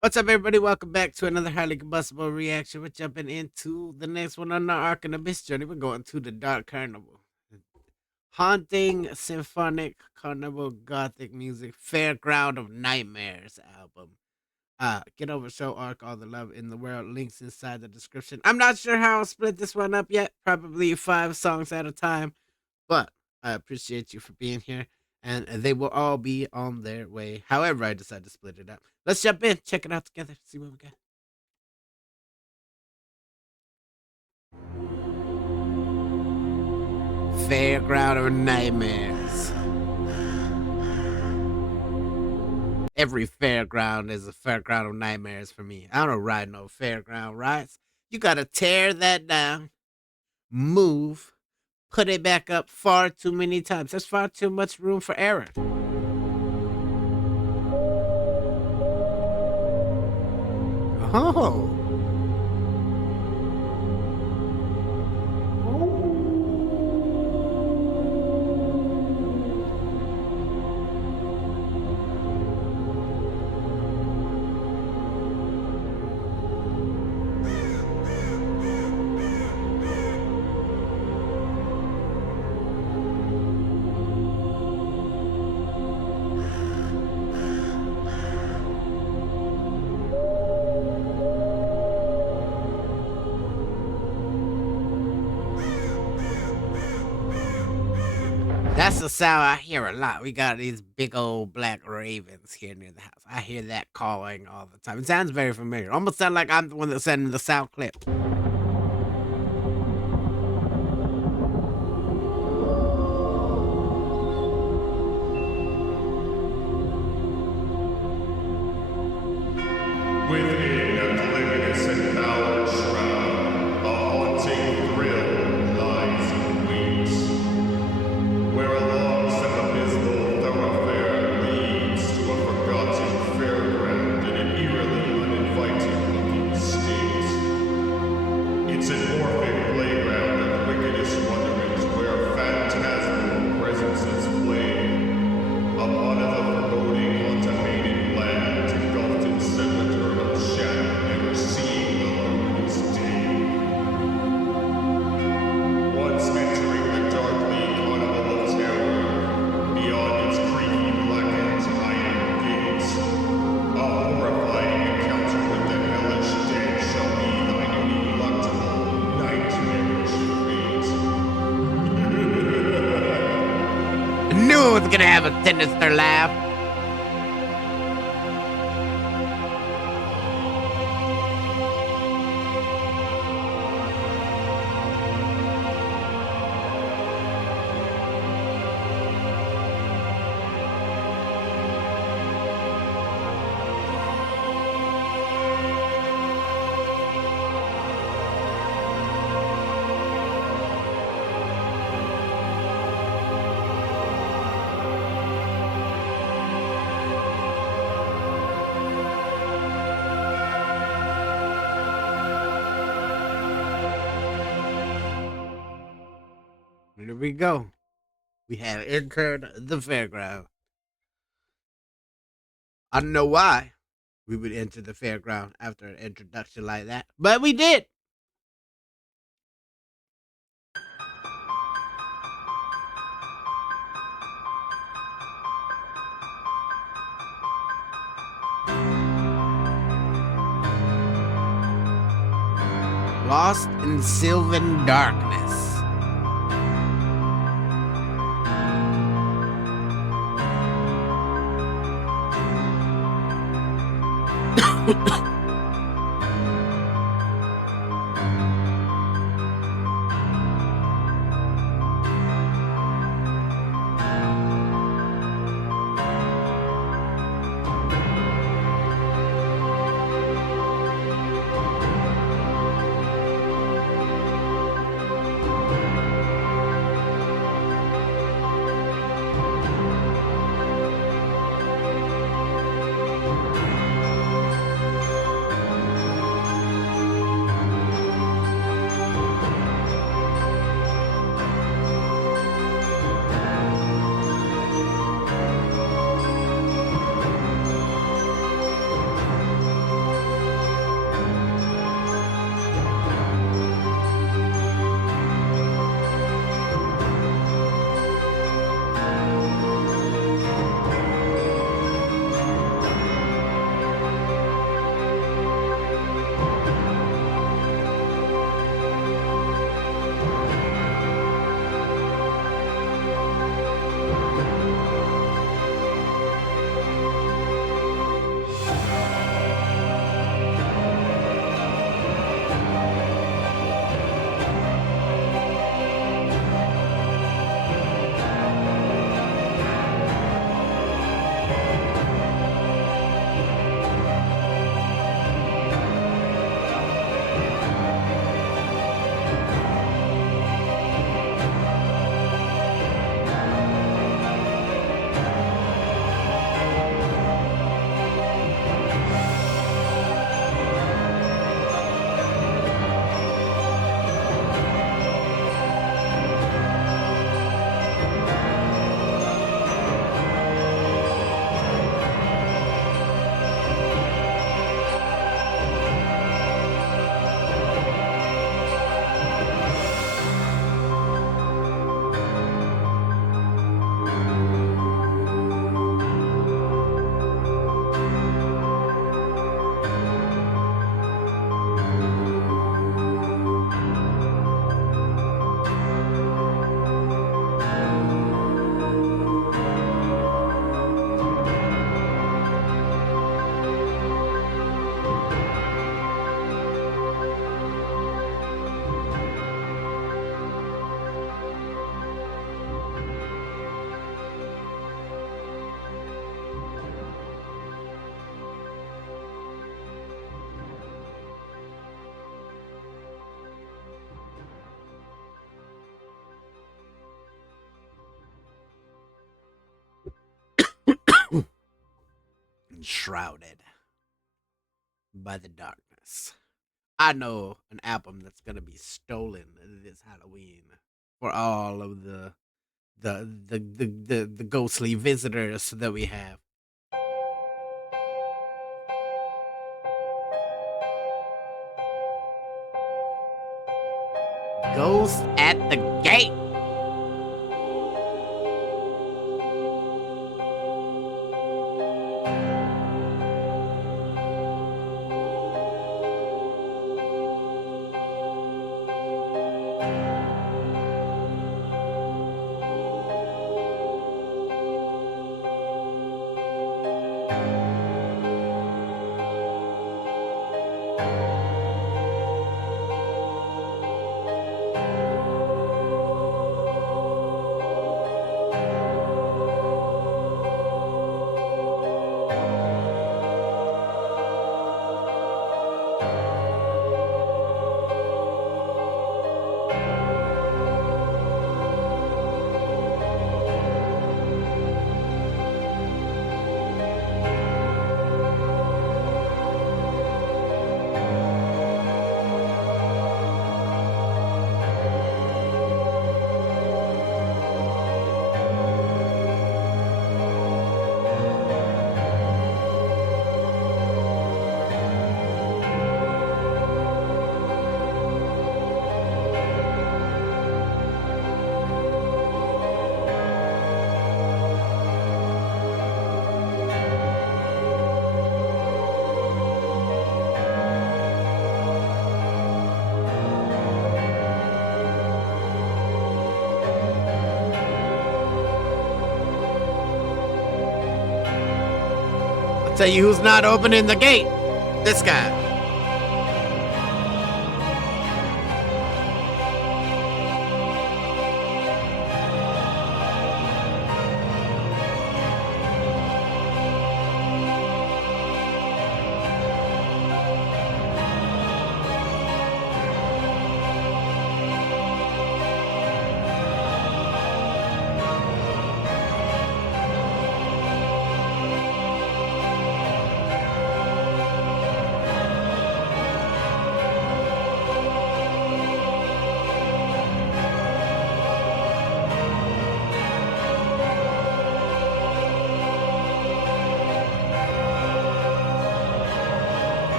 What's up, everybody? Welcome back to another highly combustible reaction. We're jumping into the next one on our Arcanabyss journey. We're going to the Dark Carnival. Haunting Symphonic Carnival Gothic Music Fairground of Nightmares album. Get over show arc all the love in the world. Links inside the description. I'm not sure how I'll split this one up yet. Probably 5 songs at a time. But I appreciate you for being here. And they will all be on their way. However, I decide to split it up. Let's jump in, check it out together, see what we got. Fairground of Nightmares. Every fairground is a fairground of nightmares for me. I don't ride no fairground rides. You gotta tear that down, move, put it back up far too many times. There's far too much room for error. Oh. That's the sound I hear a lot. We got these big old black ravens here near the house. I hear that calling all the time. It sounds very familiar. Almost sound like I'm the one that's sending the sound clip. Within a oblivious and bowed shroud, a haunting thrill lies in wait, where a long abysmal thoroughfare leads to a forgotten fairground in an eerily uninviting-looking state. It's an orphic playground of wickedest wonderment where phantasmal presences play, upon a foreboding automated land engulfed in semi-eternal shadow, never seeing the luminous day. Once entering the darkly carnival of terror, beyond its creepy blackened iron gates, a horrifying encounter with the hellish dead shall be thine ineluctable, nightmarish fate. I knew it was gonna have a sinister laugh. Here we go. We have entered the fairground. I don't know why we would enter the fairground after an introduction like that, but we did. Lost in sylvan darkness. enshrouded by the darkness. I know an album that's gonna be stolen this Halloween for all of the ghostly visitors that we have. Ghost at the gate. Tell you who's not opening the gate. This guy.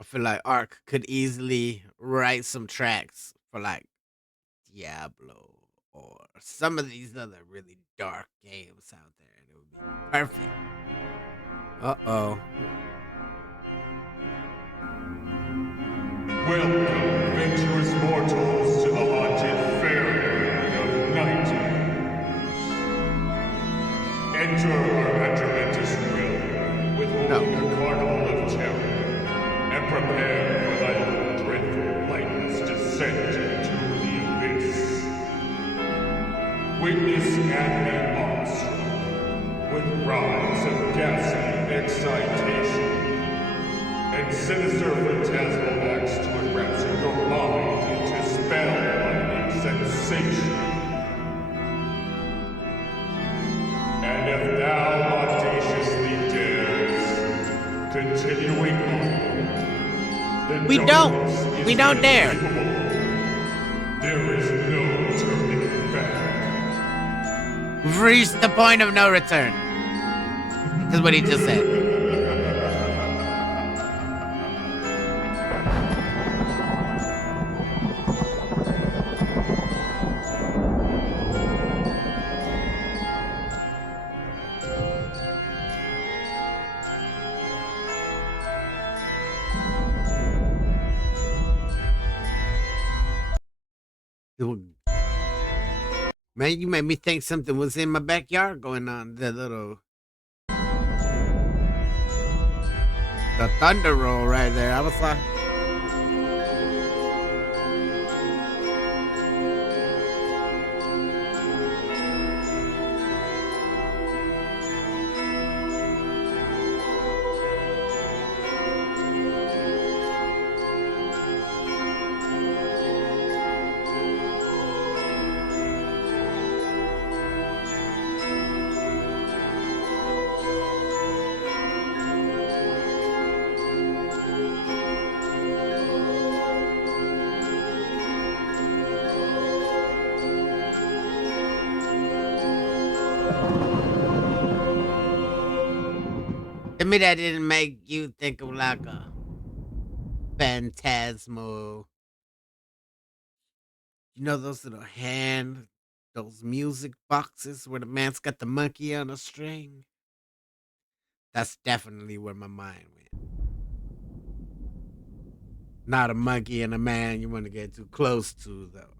I feel like Ark could easily write some tracks for like Diablo or some of these other really dark games out there. It would be perfect. Uh-oh. Welcome, venturous mortals, to the haunted Fairground of nightmares. Enter our adventist will, withholding a carnival of terror, and prepare for thy dreadful lightness descent into the abyss. Witness agony awestruck, with rise of ghastly excitation, and sinister phantasmal acts to enrapture your mind into spellbinding sensation. And if thou audaciously dares, continuing onward, the We don't dare. There is no turning back. We've reached the point of no return. That's what he just said. Man, you made me think something was in my backyard going on. The thunder roll right there. I was like, me that didn't make you think of like a phantasmal. You know those little those music boxes where the man's got the monkey on a string? That's definitely where my mind went. Not a monkey and a man you want to get too close to, though.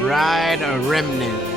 Ride or remnants.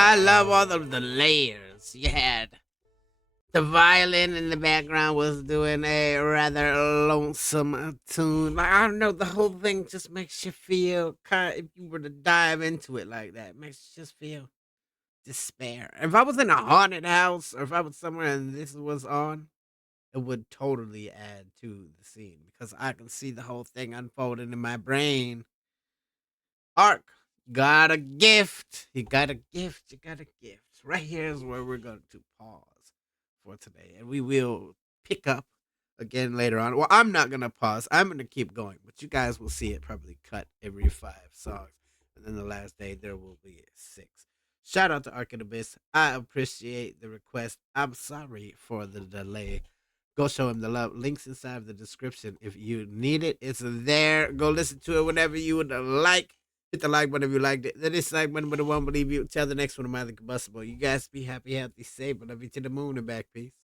I love all of the layers. You had the violin in the background was doing a rather lonesome tune. Like, I don't know, the whole thing just makes you feel kind of, if you were to dive into it like that, it makes you just feel despair. If I was in a haunted house or if I was somewhere and this was on, it would totally add to the scene because I can see the whole thing unfolding in my brain. Ark, got a gift. You got a gift. You got a gift. Right here is where we're going to pause for today. And we will pick up again later on. Well, I'm not going to pause. I'm going to keep going. But you guys will see it probably cut every 5 songs. And then the last day, there will be 6. Shout out to Arcanabyss. I appreciate the request. I'm sorry for the delay. Go show him the love. Links inside of the description. If you need it, it's there. Go listen to it whenever you would like. Hit the like button if you liked it. The dislike button, but it won't believe you. Tell the next one of my Combustible. You guys be happy, healthy, safe. I love you to the moon and back. Peace.